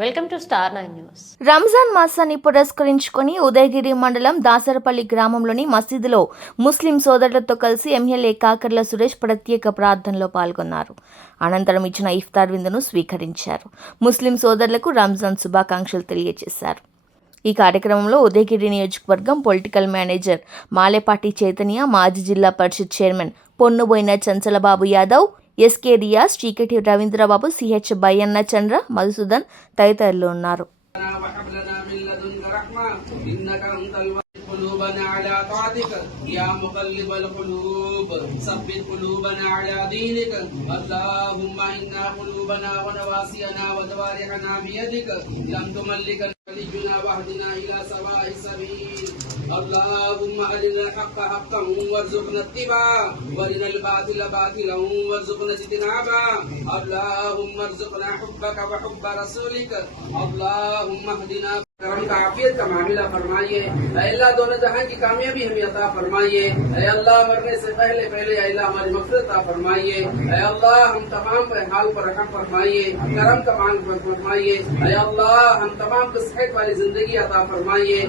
Welcome to star nine news. Ramzan మాసాన్ని పురస్కరించుకొని ఉదయగిరి మండలం దాసరపల్లి గ్రామంలోని మసీదులో ముస్లిం సోదరులతో కలిసి ఎమ్మెల్యే కాకర్ల సురేష్ ప్రత్యేక ప్రార్థనలో పాల్గొన్నారు. అనంతరం ఇచ్చిన ఇఫ్తార్ విందును స్వీకరించారు. ముస్లిం సోదరులకు రంజాన్ శుభాకాంక్షలు తెలియజేశారు. ఈ కార్యక్రమంలో ఉదయగిరి నియోజకవర్గం పొలిటికల్ మేనేజర్ మాలేపాటి చైతన్య మాజీ zilla parishad chairman Ponnuboina Chanchalababu Yadav SK Riyaz చీకటి రవీంద్రబాబు సిహెచ్ బయ్యన్న చంద్ర మధుసూదన్ తదితరులు ఉన్నారు ربنا وهب لنا من لدنك رحمة إنك أنت الوهاب قلوبنا على طاعتك يا مقلب القلوب ثبت قلوبنا على دينك اللهم إنا قلوبنا ونواسينا وجوارحنا بيدك لم تملك ولينا واهدنا الى سواء السبيل اللهم ارنا الحق حقا وارزقنا اتباعه وارنا الباطل باطلا وارزقنا اجتنابه اللهم ارزقنا حبك وحب رسولك اللهم اهدنا کا عافیت کا معاملہ فرمائیے۔ اے اللہ، دونوں جہاں کی کامیابی ہمیں عطا فرمائیے۔ اے اللہ، مرنے سے پہلے پہلے اے اللہ ہماری مفرت عطا فرمائیے۔ اے اللہ، ہم تمام کے حال پر رقم فرمائیے، کرم کا مان فرمائیے۔ اے اللہ، ہم تمام کو صحت والی زندگی عطا فرمائیے۔